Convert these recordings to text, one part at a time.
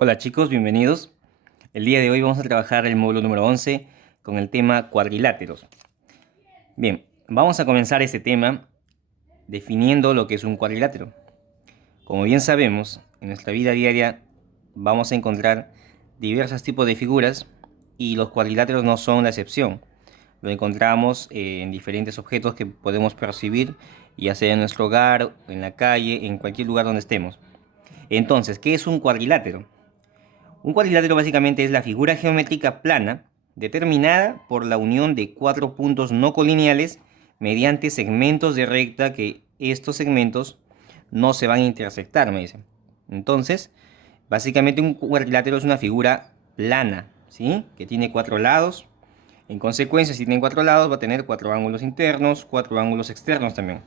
Hola chicos, bienvenidos. El día de hoy vamos a trabajar el módulo número 11 con el tema cuadriláteros. Bien, vamos a comenzar este tema definiendo lo que es un cuadrilátero. Como bien sabemos, en nuestra vida diaria vamos a encontrar diversos tipos de figuras y los cuadriláteros no son la excepción. Lo encontramos en diferentes objetos que podemos percibir, ya sea en nuestro hogar, en la calle, en cualquier lugar donde estemos. Entonces, ¿qué es un cuadrilátero? Un cuadrilátero básicamente es la figura geométrica plana determinada por la unión de cuatro puntos no colineales mediante segmentos de recta que estos segmentos no se van a intersectar, me dicen. Entonces, básicamente un cuadrilátero es una figura plana, ¿sí? Que tiene cuatro lados. En consecuencia, si tiene cuatro lados, va a tener cuatro ángulos internos, cuatro ángulos externos también.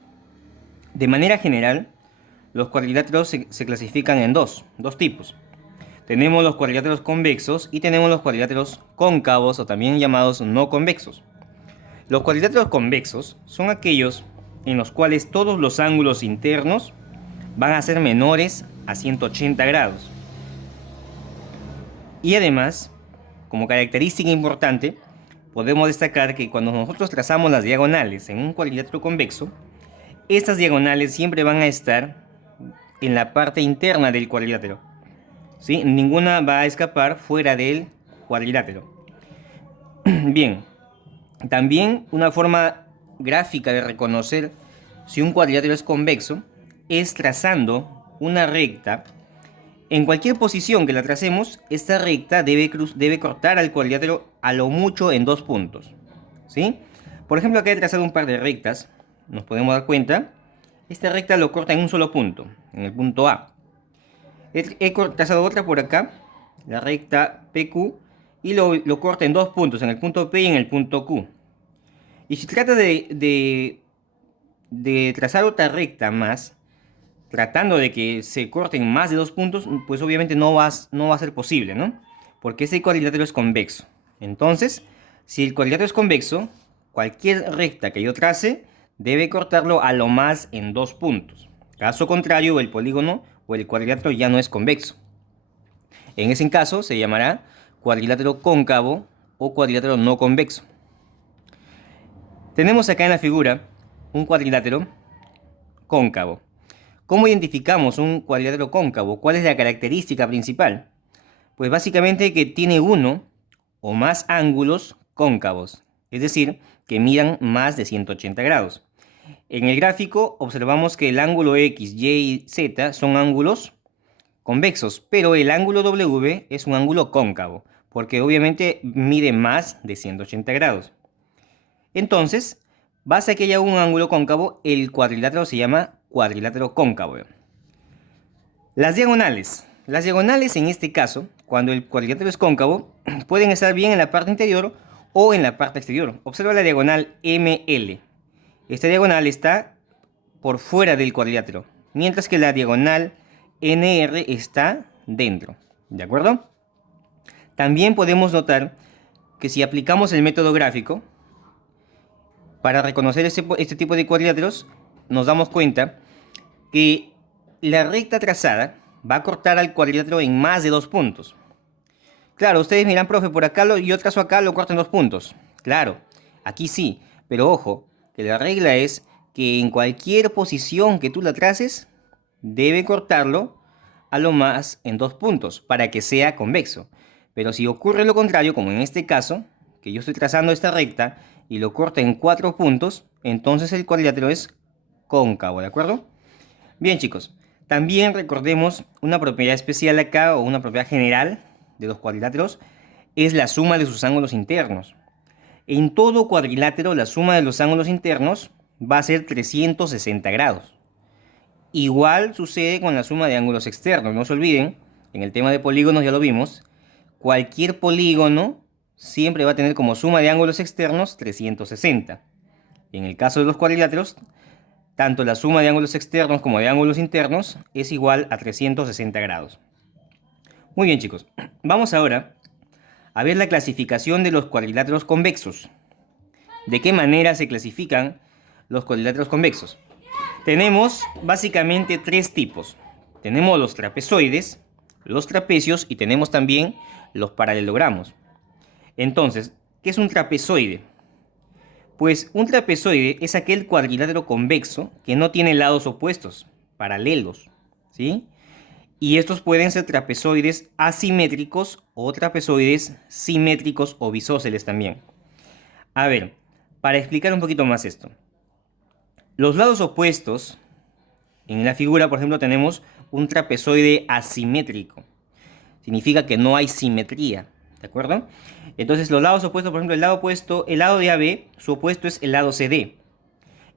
De manera general, los cuadriláteros se clasifican en dos tipos. Tenemos los cuadriláteros convexos y tenemos los cuadriláteros cóncavos o también llamados no convexos. Los cuadriláteros convexos son aquellos en los cuales todos los ángulos internos van a ser menores a 180 grados. Y además, como característica importante, podemos destacar que cuando nosotros trazamos las diagonales en un cuadrilátero convexo, estas diagonales siempre van a estar en la parte interna del cuadrilátero, ¿sí? Ninguna va a escapar fuera del cuadrilátero. Bien, también una forma gráfica de reconocer si un cuadrilátero es convexo es trazando una recta. En cualquier posición que la tracemos, esta recta debe cortar al cuadrilátero a lo mucho en dos puntos, ¿sí? Por ejemplo, acá he trazado un par de rectas, nos podemos dar cuenta. Esta recta lo corta en un solo punto, en el punto A. He trazado otra por acá, la recta PQ, y lo corta en dos puntos, en el punto P y en el punto Q. Y si trata de trazar otra recta más, tratando de que se corten más de dos puntos, pues obviamente no va a ser posible, ¿no? Porque ese cuadrilátero es convexo. Entonces, si el cuadrilátero es convexo, cualquier recta que yo trace debe cortarlo a lo más en dos puntos. Caso contrario, el polígono o el cuadrilátero ya no es convexo. En ese caso se llamará cuadrilátero cóncavo o cuadrilátero no convexo. Tenemos acá en la figura un cuadrilátero cóncavo. ¿Cómo identificamos un cuadrilátero cóncavo? ¿Cuál es la característica principal? Pues básicamente que tiene uno o más ángulos cóncavos, es decir, que midan más de 180 grados. En el gráfico observamos que el ángulo X, Y y Z son ángulos convexos, pero el ángulo W es un ángulo cóncavo, porque obviamente mide más de 180 grados. Entonces, basta que haya un ángulo cóncavo, el cuadrilátero se llama cuadrilátero cóncavo. Las diagonales. Las diagonales en este caso, cuando el cuadrilátero es cóncavo, pueden estar bien en la parte interior o en la parte exterior. Observa la diagonal ML. Esta diagonal está por fuera del cuadrilátero, mientras que la diagonal NR está dentro. ¿De acuerdo? También podemos notar que si aplicamos el método gráfico, para reconocer este tipo de cuadriláteros, nos damos cuenta que la recta trazada va a cortar al cuadrilátero en más de dos puntos. Claro, ustedes miran, profe, por acá yo trazo acá, lo corto en dos puntos. Claro, aquí sí, pero ojo, que la regla es que en cualquier posición que tú la traces, debe cortarlo a lo más en dos puntos para que sea convexo. Pero si ocurre lo contrario, como en este caso, que yo estoy trazando esta recta y lo corta en cuatro puntos, entonces el cuadrilátero es cóncavo, ¿de acuerdo? Bien, chicos, también recordemos una propiedad especial acá o una propiedad general de los cuadriláteros es la suma de sus ángulos internos. En todo cuadrilátero la suma de los ángulos internos va a ser 360 grados. Igual sucede con la suma de ángulos externos. No se olviden, en el tema de polígonos ya lo vimos, cualquier polígono siempre va a tener como suma de ángulos externos 360. En el caso de los cuadriláteros, tanto la suma de ángulos externos como de ángulos internos es igual a 360 grados. Muy bien, chicos. Vamos ahora a ver la clasificación de los cuadriláteros convexos. ¿De qué manera se clasifican los cuadriláteros convexos? Tenemos básicamente tres tipos. Tenemos los trapezoides, los trapecios y tenemos también los paralelogramos. Entonces, ¿qué es un trapezoide? Pues un trapezoide es aquel cuadrilátero convexo que no tiene lados opuestos, paralelos, ¿sí? Y estos pueden ser trapezoides asimétricos o trapezoides simétricos o bisósceles también. A ver, para explicar un poquito más esto. Los lados opuestos, en la figura, por ejemplo, tenemos un trapezoide asimétrico. Significa que no hay simetría, ¿de acuerdo? Entonces los lados opuestos, por ejemplo, el lado opuesto, el lado de AB, su opuesto es el lado CD.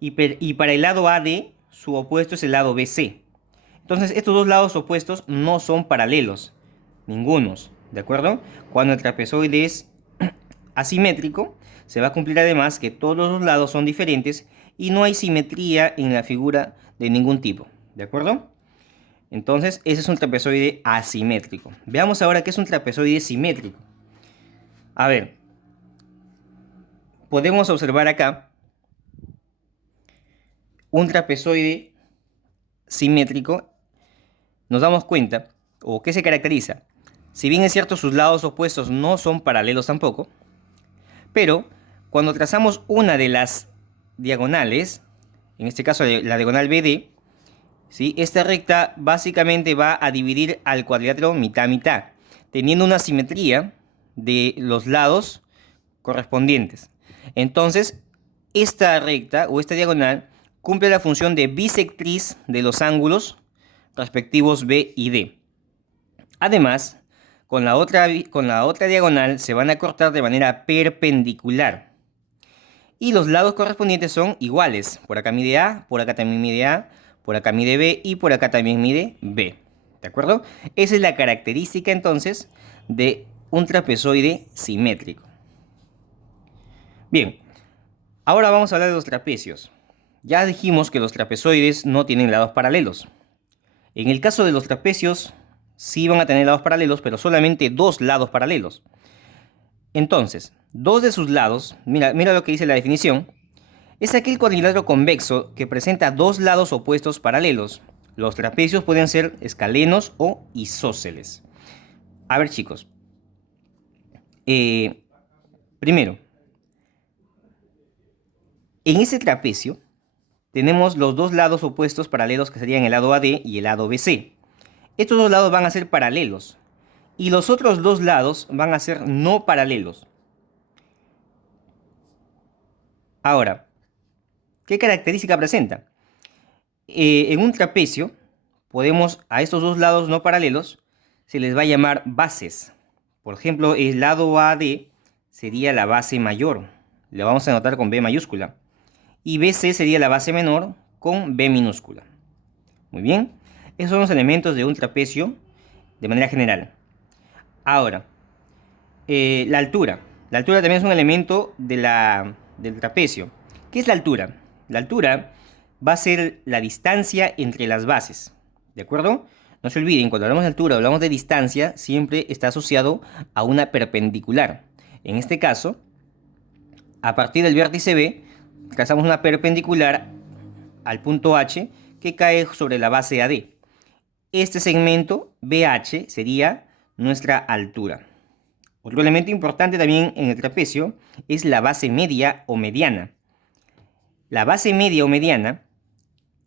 Y para el lado AD, su opuesto es el lado BC. Entonces estos dos lados opuestos no son paralelos, ningunos, ¿de acuerdo? Cuando el trapezoide es asimétrico, se va a cumplir además que todos los lados son diferentes y no hay simetría en la figura de ningún tipo, ¿de acuerdo? Entonces, ese es un trapezoide asimétrico. Veamos ahora qué es un trapezoide simétrico. A ver, podemos observar acá un trapezoide simétrico. Nos damos cuenta, o qué se caracteriza. Si bien es cierto, sus lados opuestos no son paralelos tampoco, pero cuando trazamos una de las diagonales, en este caso la diagonal BD, ¿sí? Esta recta básicamente va a dividir al cuadrilátero mitad a mitad, teniendo una simetría de los lados correspondientes. Entonces, esta recta o esta diagonal cumple la función de bisectriz de los ángulos respectivos B y D. Además, con la otra diagonal se van a cortar de manera perpendicular. Y los lados correspondientes son iguales. Por acá mide A, por acá también mide A, por acá mide B y por acá también mide B. ¿De acuerdo? Esa es la característica entonces de un trapezoide simétrico. Bien, ahora vamos a hablar de los trapecios. Ya dijimos que los trapezoides no tienen lados paralelos. En el caso de los trapecios, sí van a tener lados paralelos, pero solamente dos lados paralelos. Entonces, dos de sus lados, mira lo que dice la definición, es aquel cuadrilátero convexo que presenta dos lados opuestos paralelos. Los trapecios pueden ser escalenos o isósceles. A ver, chicos. Primero, en ese trapecio tenemos los dos lados opuestos paralelos que serían el lado AD y el lado BC. Estos dos lados van a ser paralelos y los otros dos lados van a ser no paralelos. Ahora, ¿qué característica presenta? En un trapecio podemos a estos dos lados no paralelos se les va a llamar bases. Por ejemplo, el lado AD sería la base mayor, le vamos a anotar con B mayúscula. Y BC sería la base menor con B minúscula. Muy bien, esos son los elementos de un trapecio de manera general. Ahora, la altura. La altura también es un elemento del trapecio. ¿Qué es la altura? La altura va a ser la distancia entre las bases. ¿De acuerdo? No se olviden, cuando hablamos de altura o hablamos de distancia, siempre está asociado a una perpendicular. En este caso, a partir del vértice B, trazamos una perpendicular al punto H que cae sobre la base AD. Este segmento BH sería nuestra altura. Otro elemento importante también en el trapecio es la base media o mediana. La base media o mediana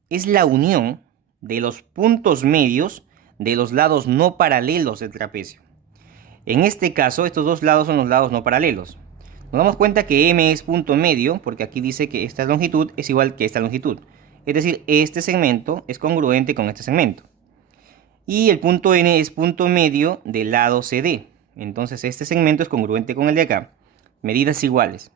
es la unión de los puntos medios de los lados no paralelos del trapecio. En este caso, estos dos lados son los lados no paralelos. Nos damos cuenta que M es punto medio, porque aquí dice que esta longitud es igual que esta longitud. Es decir, este segmento es congruente con este segmento. Y el punto N es punto medio del lado CD. Entonces este segmento es congruente con el de acá. Medidas iguales.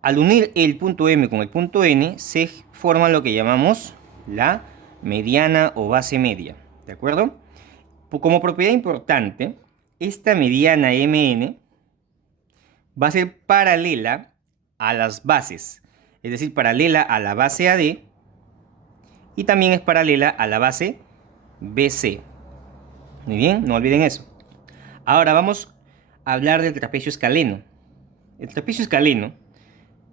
Al unir el punto M con el punto N, se forma lo que llamamos la mediana o base media. ¿De acuerdo? Como propiedad importante, esta mediana MN va a ser paralela a las bases. Es decir, paralela a la base AD y también es paralela a la base BC. Muy bien, no olviden eso. Ahora vamos a hablar del trapecio escaleno. El trapecio escaleno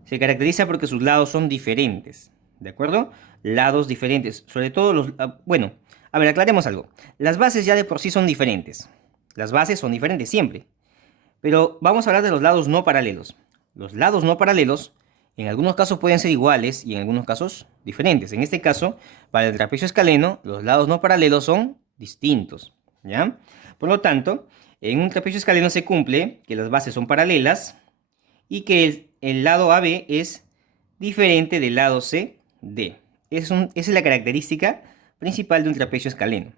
se caracteriza porque sus lados son diferentes, ¿de acuerdo? Lados diferentes, sobre todo bueno, A ver, aclaremos algo. Las bases ya de por sí son diferentes. Las bases son diferentes siempre. Pero vamos a hablar de los lados no paralelos. Los lados no paralelos en algunos casos pueden ser iguales y en algunos casos diferentes. En este caso, para el trapecio escaleno, los lados no paralelos son distintos, ¿ya? Por lo tanto, en un trapecio escaleno se cumple que las bases son paralelas y que el lado AB es diferente del lado CD. Esa es la característica principal de un trapecio escaleno.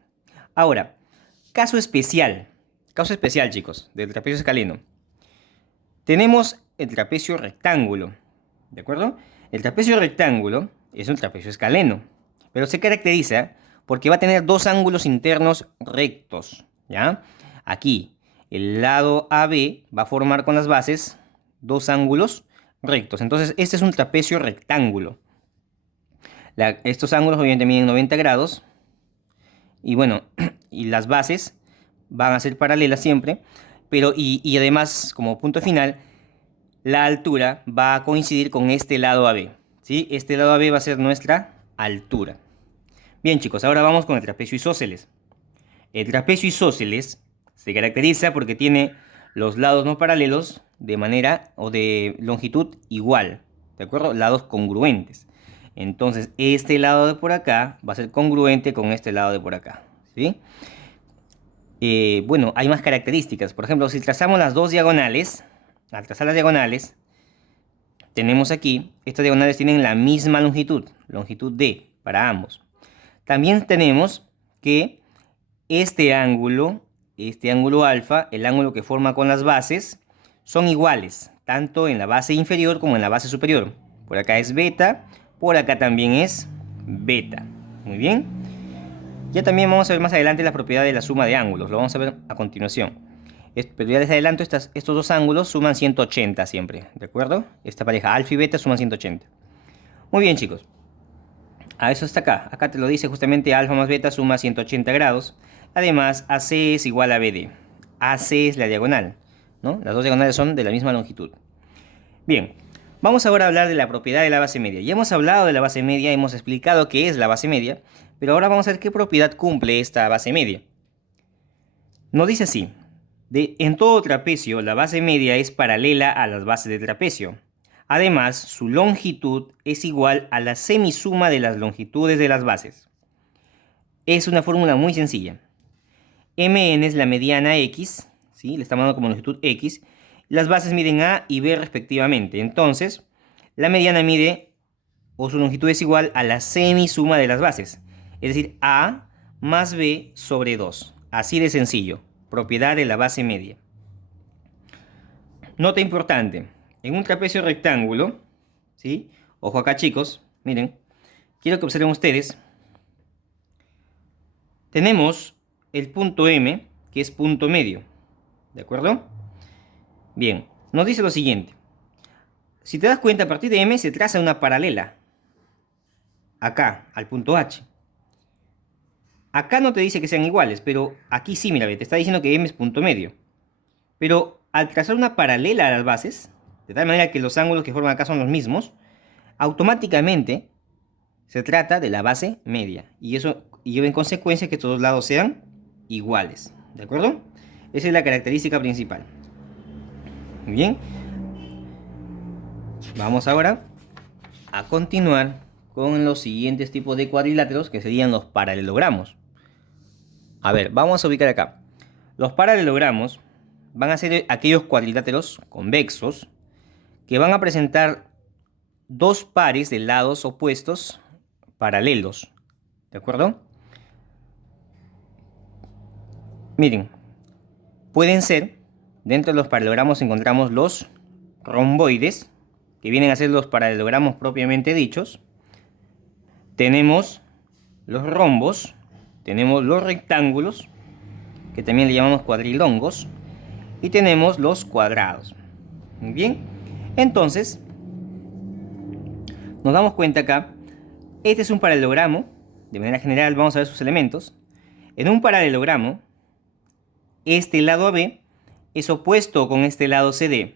Ahora, caso especial, chicos, del trapecio escaleno. Tenemos el trapecio rectángulo, ¿de acuerdo? El trapecio rectángulo es un trapecio escaleno, pero se caracteriza porque va a tener dos ángulos internos rectos, ¿ya? Aquí, el lado AB va a formar con las bases dos ángulos rectos. Entonces, este es un trapecio rectángulo. Estos ángulos obviamente miden 90 grados. Y bueno, y las bases van a ser paralelas siempre. Pero, y además, como punto final, la altura va a coincidir con este lado AB, ¿sí? Este lado AB va a ser nuestra altura. Bien, chicos, ahora vamos con el trapecio isósceles. El trapecio isósceles se caracteriza porque tiene los lados no paralelos de manera o de longitud igual, ¿de acuerdo? Lados congruentes. Entonces, este lado de por acá va a ser congruente con este lado de por acá, ¿sí? Bueno, hay más características. Por ejemplo, si trazamos las dos diagonales, al trazar las diagonales, tenemos aquí, estas diagonales tienen la misma longitud, longitud D para ambos. También tenemos que este ángulo alfa, el ángulo que forma con las bases, son iguales, tanto en la base inferior como en la base superior. Por acá es beta, por acá también es beta. Muy bien. Ya también vamos a ver más adelante la propiedad de la suma de ángulos, lo vamos a ver a continuación. Pero ya les adelanto, estos dos ángulos suman 180 siempre, ¿de acuerdo? Esta pareja alfa y beta suman 180. Muy bien, chicos. A eso está acá. Acá te lo dice justamente alfa más beta suma 180 grados. Además, AC es igual a BD. AC es la diagonal, ¿no? Las dos diagonales son de la misma longitud. Bien, vamos ahora a hablar de la propiedad de la base media. Ya hemos hablado de la base media, hemos explicado qué es la base media, pero ahora vamos a ver qué propiedad cumple esta base media. Nos dice así. En todo trapecio, la base media es paralela a las bases de trapecio. Además, su longitud es igual a la semisuma de las longitudes de las bases. Es una fórmula muy sencilla. Mn es la mediana X, ¿sí? Le estamos dando como longitud X. Las bases miden A y B respectivamente. Entonces, la mediana mide, o su longitud es igual a la semisuma de las bases. Es decir, A más B sobre 2. Así de sencillo. Propiedad de la base media. Nota importante. En un trapecio rectángulo, ¿sí? Ojo acá, chicos. Miren. Quiero que observen ustedes. Tenemos el punto M, que es punto medio. ¿De acuerdo? Bien. Nos dice lo siguiente. Si te das cuenta, a partir de M se traza una paralela. Acá, al punto H. Acá no te dice que sean iguales, pero aquí sí, mira, te está diciendo que M es punto medio. Pero al trazar una paralela a las bases, de tal manera que los ángulos que forman acá son los mismos, automáticamente se trata de la base media. Y eso lleva en consecuencia que todos lados sean iguales. ¿De acuerdo? Esa es la característica principal. Muy bien. Vamos ahora a continuar con los siguientes tipos de cuadriláteros, que serían los paralelogramos. A ver, vamos a ubicar acá. Los paralelogramos van a ser aquellos cuadriláteros convexos que van a presentar dos pares de lados opuestos paralelos. ¿De acuerdo? Miren, pueden ser, dentro de los paralelogramos encontramos los romboides, que vienen a ser los paralelogramos propiamente dichos. Tenemos los rombos, tenemos los rectángulos, que también le llamamos cuadrilongos, y tenemos los cuadrados. Muy bien, entonces nos damos cuenta acá, este es un paralelogramo. De manera general vamos a ver sus elementos. En un paralelogramo, este lado AB es opuesto con este lado CD,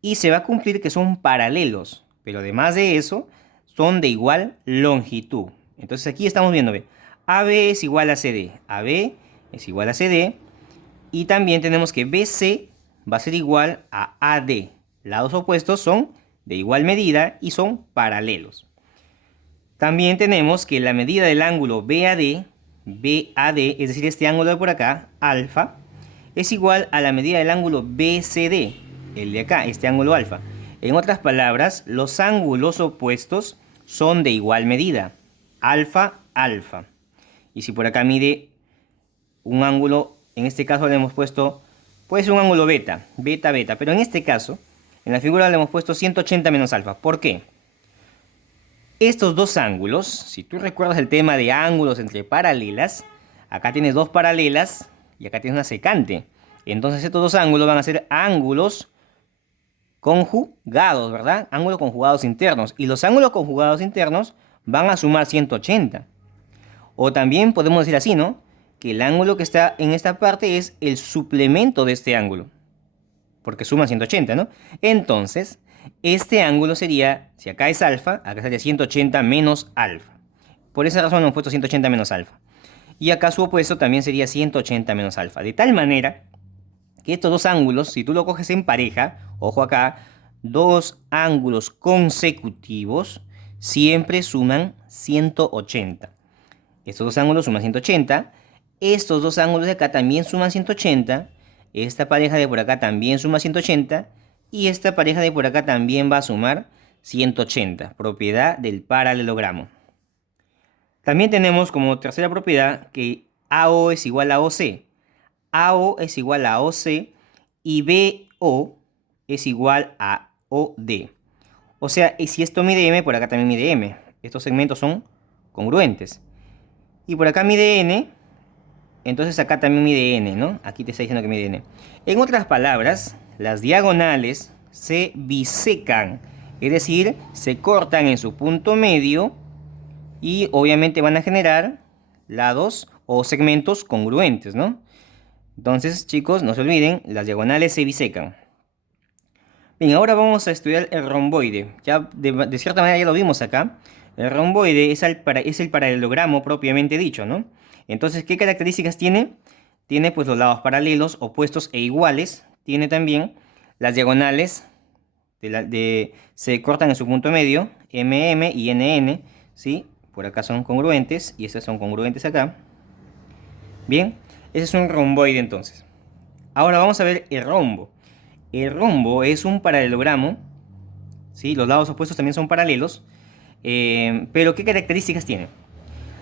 y se va a cumplir que son paralelos, pero además de eso son de igual longitud. Entonces aquí estamos viendo, ¿ve? AB es igual a CD. AB es igual a CD. Y también tenemos que BC va a ser igual a AD. Lados opuestos son de igual medida y son paralelos. También tenemos que la medida del ángulo BAD, es decir, este ángulo de por acá, alfa, es igual a la medida del ángulo BCD, el de acá, este ángulo alfa. En otras palabras, los ángulos opuestos son de igual medida, alfa, alfa. Y si por acá mide un ángulo, en este caso le hemos puesto, puede ser un ángulo beta, beta, beta, pero en este caso, en la figura le hemos puesto 180 menos alfa. ¿Por qué? Estos dos ángulos, si tú recuerdas el tema de ángulos entre paralelas, acá tienes dos paralelas y acá tienes una secante. Entonces estos dos ángulos van a ser ángulos conjugados, ¿verdad? Ángulos conjugados internos. Y los ángulos conjugados internos van a sumar 180. O también podemos decir así, ¿no? Que el ángulo que está en esta parte es el suplemento de este ángulo. Porque suma 180, ¿no? Entonces, este ángulo sería, si acá es alfa, acá sería 180 menos alfa. Por esa razón hemos puesto 180 menos alfa. Y acá su opuesto también sería 180 menos alfa. De tal manera que estos dos ángulos, si tú lo coges en pareja, ojo acá, dos ángulos consecutivos siempre suman 180. Estos dos ángulos suman 180. Estos dos ángulos de acá también suman 180. Esta pareja de por acá también suma 180. Y esta pareja de por acá también va a sumar 180. Propiedad del paralelogramo. También tenemos como tercera propiedad que AO es igual a OC. AO es igual a OC y BO es igual a OD. O sea, si esto mide M, por acá también mide M. Estos segmentos son congruentes. Y por acá mide N, entonces acá también mide N, ¿no? Aquí te está diciendo que mide N. En otras palabras, las diagonales se bisecan, es decir, se cortan en su punto medio y obviamente van a generar lados o segmentos congruentes, ¿no? Entonces, chicos, no se olviden, las diagonales se bisecan. Bien, ahora vamos a estudiar el romboide. Ya de cierta manera ya lo vimos acá. El romboide es el paralelogramo propiamente dicho, ¿no? Entonces, ¿qué características tiene? Tiene pues los lados paralelos, opuestos e iguales. Tiene también las diagonales se cortan en su punto medio, MM y NN, ¿sí? Por acá son congruentes y estas son congruentes acá. Bien, ese es un romboide entonces. Ahora vamos a ver el rombo. El rombo es un paralelogramo, ¿sí? Los lados opuestos también son paralelos, pero ¿qué características tiene?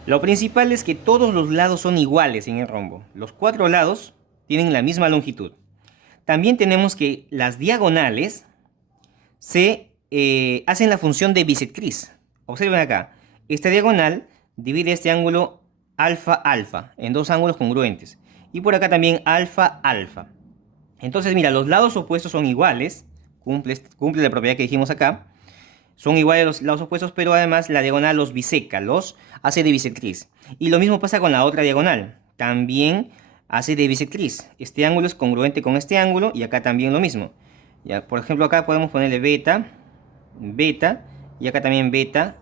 Lo principal es que todos los lados son iguales en el rombo. Los cuatro lados tienen la misma longitud. También tenemos que las diagonales hacen la función de bisectriz. Observen acá, esta diagonal divide este ángulo alfa alfa en dos ángulos congruentes. Y por acá también alfa alfa. Entonces mira, los lados opuestos son iguales. Cumple la propiedad que dijimos acá. Son iguales los lados opuestos, pero además la diagonal los biseca, los hace de bisectriz. Y lo mismo pasa con la otra diagonal. También hace de bisectriz. Este ángulo es congruente con este ángulo y acá también lo mismo. Ya, por ejemplo, acá podemos ponerle beta, beta y acá también beta,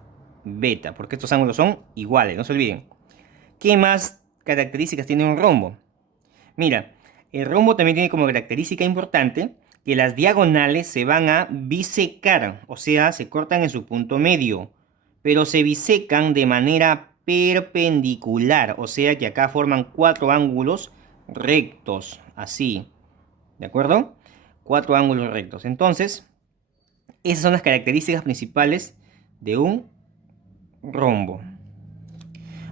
beta, porque estos ángulos son iguales, no se olviden. ¿Qué más características tiene un rombo? Mira, el rombo también tiene como característica importante que las diagonales se van a bisecar, o sea, se cortan en su punto medio, pero se bisecan de manera perpendicular, o sea que acá forman cuatro ángulos rectos, así, ¿de acuerdo? Cuatro ángulos rectos. Entonces, esas son las características principales de un rombo.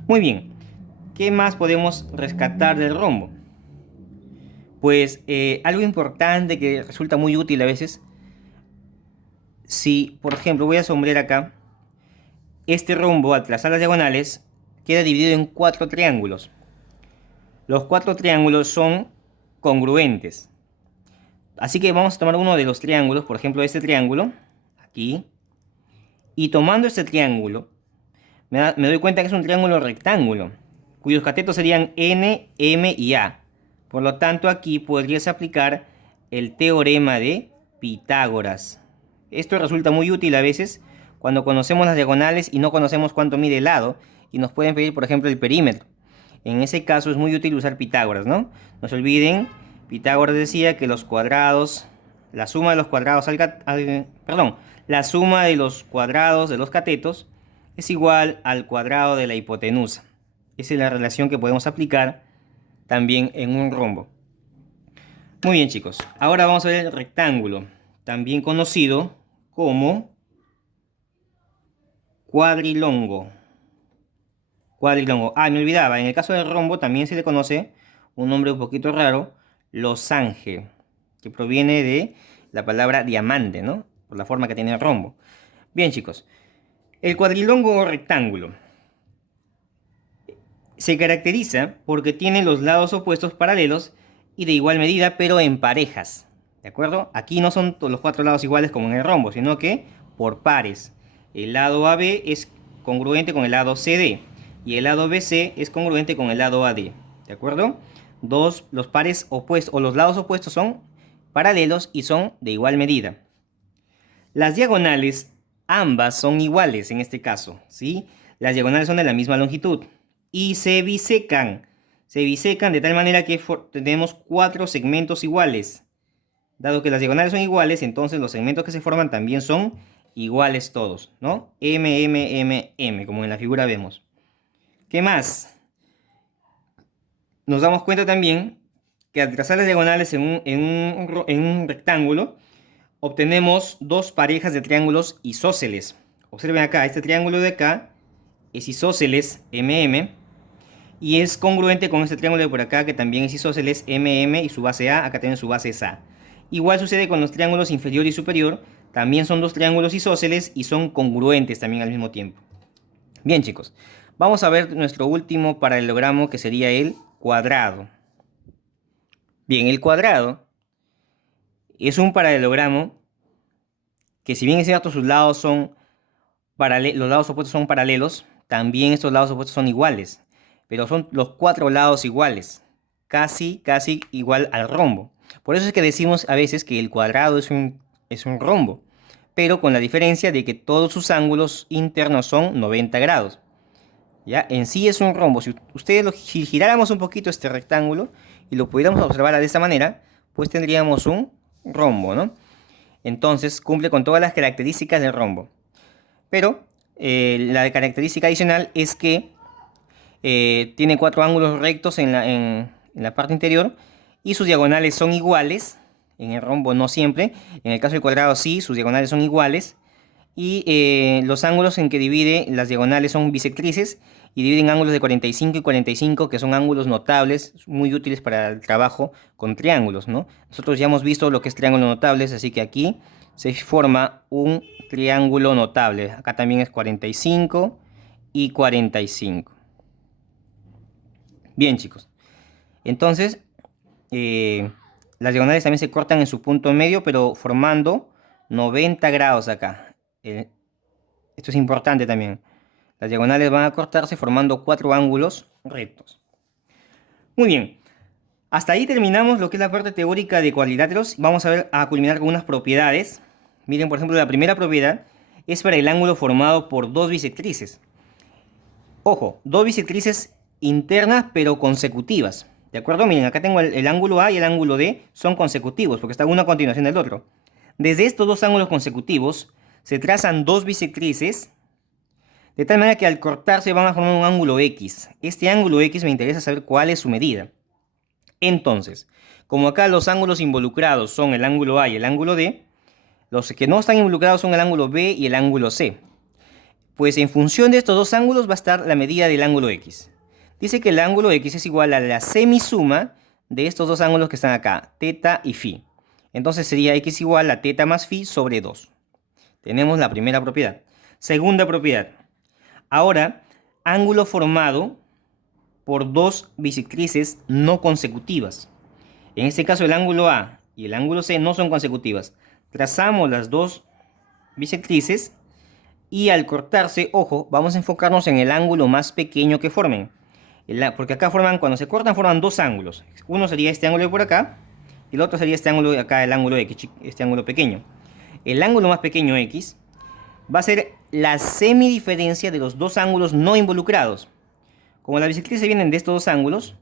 Muy bien, ¿qué más podemos rescatar del rombo? Pues algo importante que resulta muy útil a veces, si por ejemplo voy a sombrear acá, este rombo al trazar las diagonales queda dividido en cuatro triángulos. Los cuatro triángulos son congruentes. Así que vamos a tomar uno de los triángulos, por ejemplo este triángulo, aquí, y tomando este triángulo, me doy cuenta que es un triángulo rectángulo, cuyos catetos serían N, M y A. Por lo tanto, aquí podrías aplicar el teorema de Pitágoras. Esto resulta muy útil a veces cuando conocemos las diagonales y no conocemos cuánto mide el lado. y nos pueden pedir, por ejemplo, el perímetro. En ese caso es muy útil usar Pitágoras, ¿no? No se olviden, Pitágoras decía que los cuadrados, la suma de los cuadrados la suma de los cuadrados de los catetos es igual al cuadrado de la hipotenusa. Esa es la relación que podemos aplicar también en un rombo. Muy bien, chicos. Ahora vamos a ver el rectángulo, también conocido como cuadrilongo. Cuadrilongo. Ah, me olvidaba. En el caso del rombo también se le conoce un nombre un poquito raro, losange, que proviene de la palabra diamante, ¿no? Por la forma que tiene el rombo. Bien, chicos. El cuadrilongo o rectángulo se caracteriza porque tiene los lados opuestos paralelos y de igual medida, pero en parejas. ¿De acuerdo? Aquí no son los cuatro lados iguales como en el rombo, sino que por pares. El lado AB es congruente con el lado CD y el lado BC es congruente con el lado AD. ¿De acuerdo? Los pares opuestos o los lados opuestos son paralelos y son de igual medida. Las diagonales, ambas son iguales en este caso, ¿sí? Las diagonales son de la misma longitud y se bisecan. Se bisecan de tal manera que tenemos cuatro segmentos iguales. Dado que las diagonales son iguales, entonces los segmentos que se forman también son iguales todos, ¿no? M, M, M, M, como en la figura vemos. ¿Qué más? Nos damos cuenta también que al trazar las diagonales en un rectángulo, obtenemos dos parejas de triángulos isósceles. Observen acá, este triángulo de acá es isósceles MM y es congruente con este triángulo de por acá que también es isósceles MM y su base A, acá tienen su base es A. Igual sucede con los triángulos inferior y superior, también son dos triángulos isósceles y son congruentes también al mismo tiempo. Bien, chicos, vamos a ver nuestro último paralelogramo que sería el cuadrado. Bien, el cuadrado es un paralelogramo que, si bien es cierto sus lados son los lados opuestos son paralelos, también estos lados opuestos son iguales, pero son los cuatro lados iguales, casi igual al rombo. Por eso es que decimos a veces que el cuadrado es un rombo, pero con la diferencia de que todos sus ángulos internos son 90 grados. ¿Ya? En sí es un rombo. Si giráramos un poquito este rectángulo y lo pudiéramos observar de esta manera, pues tendríamos un rombo, ¿no? Entonces cumple con todas las características del rombo. Pero la característica adicional es que tiene cuatro ángulos rectos en la parte interior y sus diagonales son iguales. En el rombo no siempre. En el caso del cuadrado sí, sus diagonales son iguales. Y los ángulos en que divide las diagonales son bisectrices y dividen ángulos de 45 y 45, que son ángulos notables, muy útiles para el trabajo con triángulos, ¿no? Nosotros ya hemos visto lo que es triángulos notables, así que aquí se forma un triángulo notable. Acá también es 45 y 45. Bien, chicos. Entonces, las diagonales también se cortan en su punto medio, pero formando 90 grados acá. Esto es importante también. Las diagonales van a cortarse formando cuatro ángulos rectos. Muy bien. Hasta ahí terminamos lo que es la parte teórica de cuadriláteros. Vamos a culminar con unas propiedades. Miren, por ejemplo, la primera propiedad es para el ángulo formado por dos bisectrices. Ojo, dos bisectrices internas pero consecutivas. ¿De acuerdo? Miren, acá tengo el ángulo A y el ángulo D son consecutivos porque están uno a continuación del otro. Desde estos dos ángulos consecutivos se trazan dos bisectrices de tal manera que al cortarse van a formar un ángulo X. Este ángulo X me interesa saber cuál es su medida. Entonces, como acá los ángulos involucrados son el ángulo A y el ángulo D, los que no están involucrados son el ángulo B y el ángulo C. Pues en función de estos dos ángulos va a estar la medida del ángulo X. Dice que el ángulo X es igual a la semisuma de estos dos ángulos que están acá, teta y phi. Entonces sería X igual a teta más phi sobre 2. Tenemos la primera propiedad. Segunda propiedad. Ahora, ángulo formado por dos bisectrices no consecutivas. En este caso el ángulo A y el ángulo C no son consecutivas. Trazamos las dos bisectrices y al cortarse, ojo, vamos a enfocarnos en el ángulo más pequeño que formen. Porque acá cuando se cortan forman dos ángulos. Uno sería este ángulo de por acá y el otro sería este ángulo de acá, el ángulo X, este ángulo pequeño. El ángulo más pequeño X va a ser la semidiferencia de los dos ángulos no involucrados. Como las bisectrices vienen de estos dos ángulos,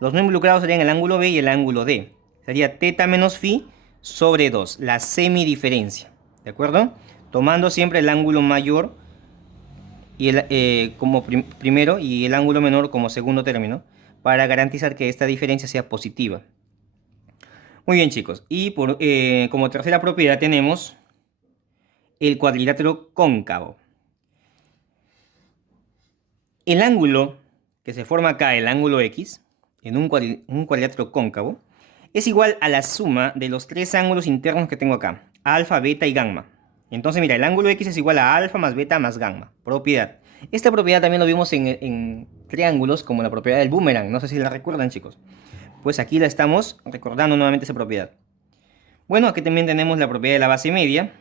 los no involucrados serían el ángulo B y el ángulo D. Sería teta menos phi sobre 2, la semidiferencia. ¿De acuerdo? Tomando siempre el ángulo mayor y como primero y el ángulo menor como segundo término, para garantizar que esta diferencia sea positiva. Muy bien, chicos. Y como tercera propiedad tenemos el cuadrilátero cóncavo. El ángulo que se forma acá, el ángulo X, en un cuadrilátero cóncavo, es igual a la suma de los tres ángulos internos que tengo acá, alfa, beta y gamma. Entonces, mira, el ángulo X es igual a alfa más beta más gamma. Propiedad. Esta propiedad también lo vimos en triángulos, como la propiedad del boomerang. No sé si la recuerdan, chicos. Pues aquí la estamos recordando nuevamente esa propiedad. Bueno, aquí también tenemos la propiedad de la base media.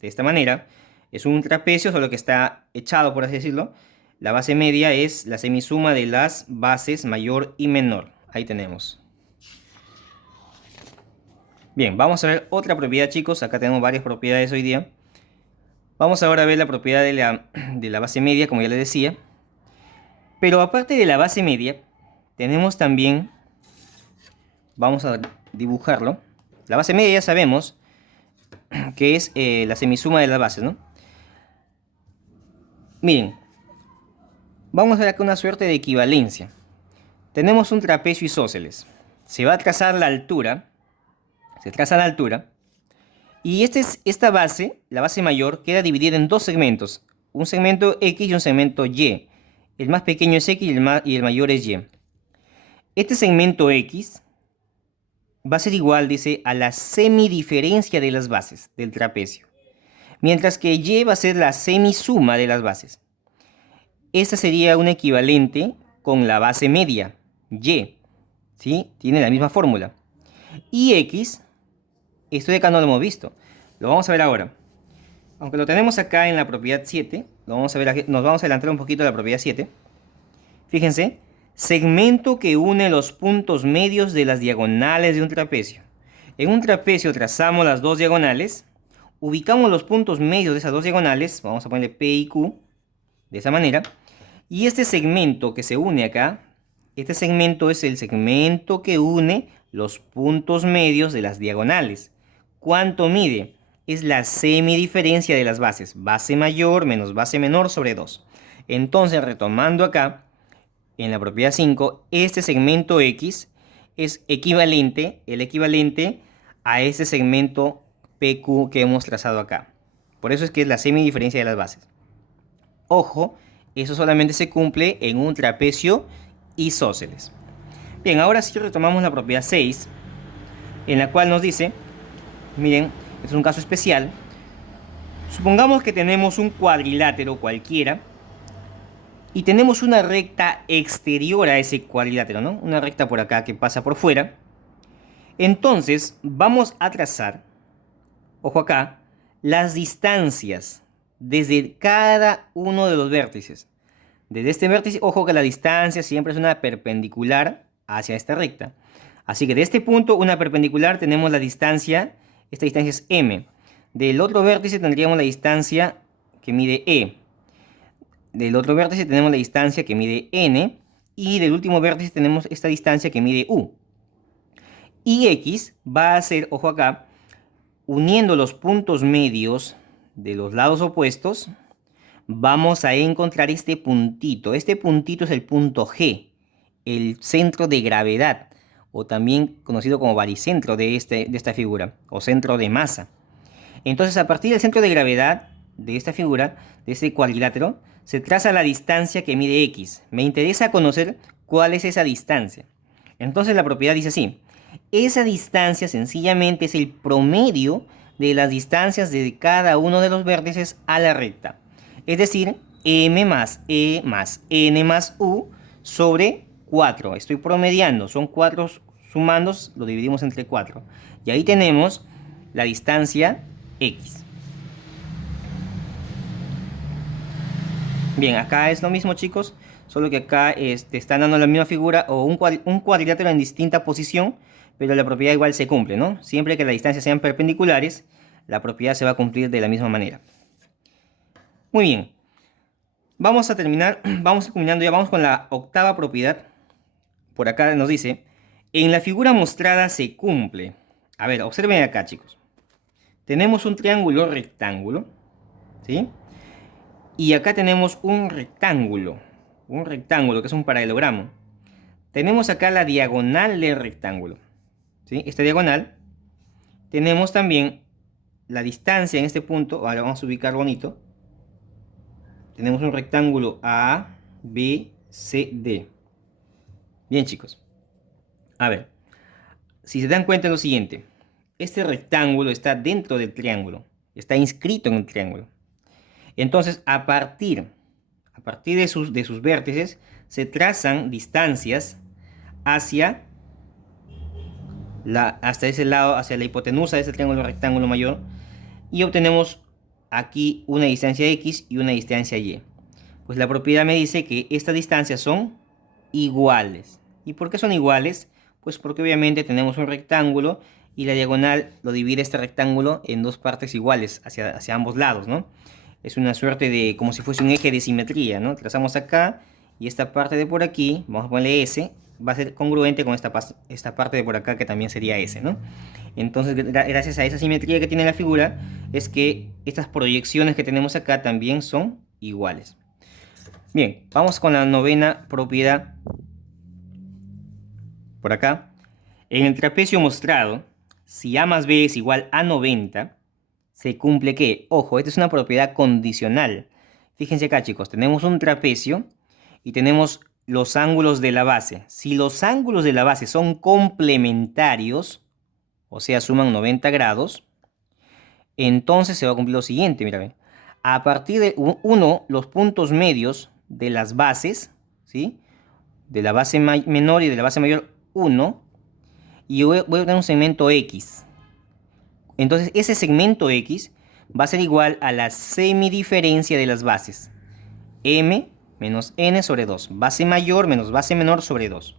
De esta manera, es un trapecio, solo que está echado, por así decirlo. La base media es la semisuma de las bases mayor y menor. Ahí tenemos. Bien, vamos a ver otra propiedad, chicos. Acá tenemos varias propiedades hoy día. Vamos ahora a ver la propiedad de la base media, como ya les decía. Pero aparte de la base media, tenemos también, vamos a dibujarlo. La base media ya sabemos que es la semisuma de las bases, ¿no? Miren, vamos a ver acá una suerte de equivalencia. Tenemos un trapecio isósceles. Se va a trazar la altura. Se traza la altura. Y esta base, la base mayor, queda dividida en dos segmentos. Un segmento X y un segmento Y. El más pequeño es X y el mayor es Y. Este segmento X va a ser igual, dice, a la semidiferencia de las bases del trapecio. Mientras que Y va a ser la semisuma de las bases. Esta sería un equivalente con la base media, Y. ¿Sí? Tiene la misma fórmula. Y X, esto de acá no lo hemos visto. Lo vamos a ver ahora. Aunque lo tenemos acá en la propiedad 7, lo vamos a ver aquí, nos vamos a adelantar un poquito a la propiedad 7. Fíjense, segmento que une los puntos medios de las diagonales de un trapecio. En un trapecio trazamos las dos diagonales, ubicamos los puntos medios de esas dos diagonales, vamos a ponerle P y Q, de esa manera, y este segmento que se une acá, este segmento es el segmento que une los puntos medios de las diagonales. ¿Cuánto mide? Es la semidiferencia de las bases, base mayor menos base menor sobre 2. Entonces, retomando acá, en la propiedad 5, este segmento X es el equivalente a este segmento PQ que hemos trazado acá. Por eso es que es la semidiferencia de las bases. Ojo, eso solamente se cumple en un trapecio isósceles. Bien, ahora sí retomamos la propiedad 6, en la cual nos dice, miren, este es un caso especial. Supongamos que tenemos un cuadrilátero cualquiera y tenemos una recta exterior a ese cuadrilátero, ¿no? Una recta por acá que pasa por fuera. Entonces vamos a trazar, ojo acá, las distancias desde cada uno de los vértices. Desde este vértice, ojo que la distancia siempre es una perpendicular hacia esta recta. Así que de este punto, una perpendicular, tenemos la distancia, esta distancia es M. Del otro vértice tendríamos la distancia que mide E. Del otro vértice tenemos la distancia que mide N. Y del último vértice tenemos esta distancia que mide U. Y X va a ser, ojo acá, uniendo los puntos medios de los lados opuestos, vamos a encontrar este puntito. Este puntito es el punto G, el centro de gravedad, o también conocido como baricentro de esta figura, o centro de masa. Entonces, a partir del centro de gravedad de esta figura, de este cuadrilátero, se traza la distancia que mide X. Me interesa conocer cuál es esa distancia. Entonces, la propiedad dice así. Esa distancia sencillamente es el promedio de las distancias de cada uno de los vértices a la recta. Es decir, M más E más N más U sobre 4. Estoy promediando, son 4 sumandos, lo dividimos entre 4. Y ahí tenemos la distancia X. Bien, acá es lo mismo, chicos, solo que acá te están dando la misma figura o un cuadrilátero en distinta posición, pero la propiedad igual se cumple, ¿no? Siempre que las distancias sean perpendiculares, la propiedad se va a cumplir de la misma manera. Muy bien. Vamos a terminar, vamos culminando ya, vamos con la octava propiedad. Por acá nos dice, en la figura mostrada se cumple. A ver, observen acá, chicos. Tenemos un triángulo rectángulo, ¿sí? Y acá tenemos un rectángulo que es un paralelogramo. Tenemos acá la diagonal del rectángulo, ¿sí? Esta diagonal. Tenemos también la distancia en este punto, ahora vamos a ubicar bonito. Tenemos un rectángulo A, B, C, D. Bien, chicos. A ver, si se dan cuenta de lo siguiente. Este rectángulo está dentro del triángulo. Está inscrito en el triángulo. Entonces, a partir de sus vértices, se trazan distancias hacia hasta ese lado, hacia la hipotenusa de ese triángulo rectángulo mayor. Y obtenemos aquí una distancia X y una distancia Y. Pues la propiedad me dice que estas distancias son iguales. ¿Y por qué son iguales? Pues porque obviamente tenemos un rectángulo y la diagonal lo divide este rectángulo en dos partes iguales hacia ambos lados, ¿no? Es una suerte de, como si fuese un eje de simetría, ¿no? Trazamos acá y esta parte de por aquí, vamos a ponerle S, va a ser congruente con esta parte de por acá que también sería S, ¿no? Entonces, gracias a esa simetría que tiene la figura, es que estas proyecciones que tenemos acá también son iguales. Bien, vamos con la novena propiedad. Por acá. En el trapecio mostrado, si A más B es igual a 90, se cumple ¿qué? Ojo, esta es una propiedad condicional. Fíjense acá, chicos, tenemos un trapecio y tenemos los ángulos de la base. Si los ángulos de la base son complementarios, o sea, suman 90 grados, entonces se va a cumplir lo siguiente, mira. A partir de 1, los puntos medios de las bases, ¿sí? De la base menor y de la base mayor 1, y voy a tener un segmento X. Entonces ese segmento X va a ser igual a la semidiferencia de las bases. M menos N sobre 2. Base mayor menos base menor sobre 2.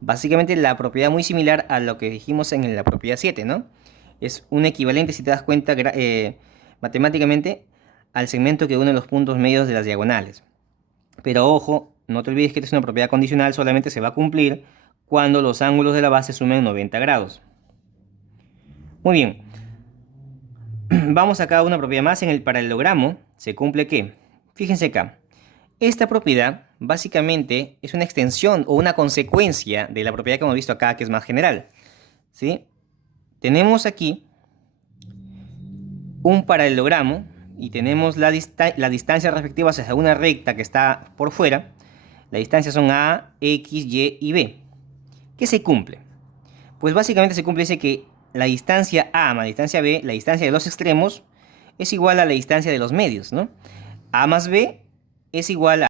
Básicamente la propiedad muy similar a lo que dijimos en la propiedad 7, ¿no? Es un equivalente, si te das cuenta, matemáticamente, al segmento que une los puntos medios de las diagonales. Pero ojo, no te olvides que esta es una propiedad condicional, solamente se va a cumplir cuando los ángulos de la base sumen 90 grados. Muy bien. Vamos acá a una propiedad más. En el paralelogramo se cumple ¿qué? Fíjense acá. Esta propiedad básicamente es una extensión o una consecuencia de la propiedad que hemos visto acá, que es más general, ¿sí? Tenemos aquí un paralelogramo y tenemos las distancias respectivas hacia una recta que está por fuera. Las distancias son A, X, Y y B. ¿Qué se cumple? Pues básicamente se cumple, dice que la distancia A más la distancia B, la distancia de los extremos, es igual a la distancia de los medios, ¿no? A más B es igual a